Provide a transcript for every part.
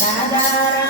Da da da.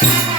Thank you.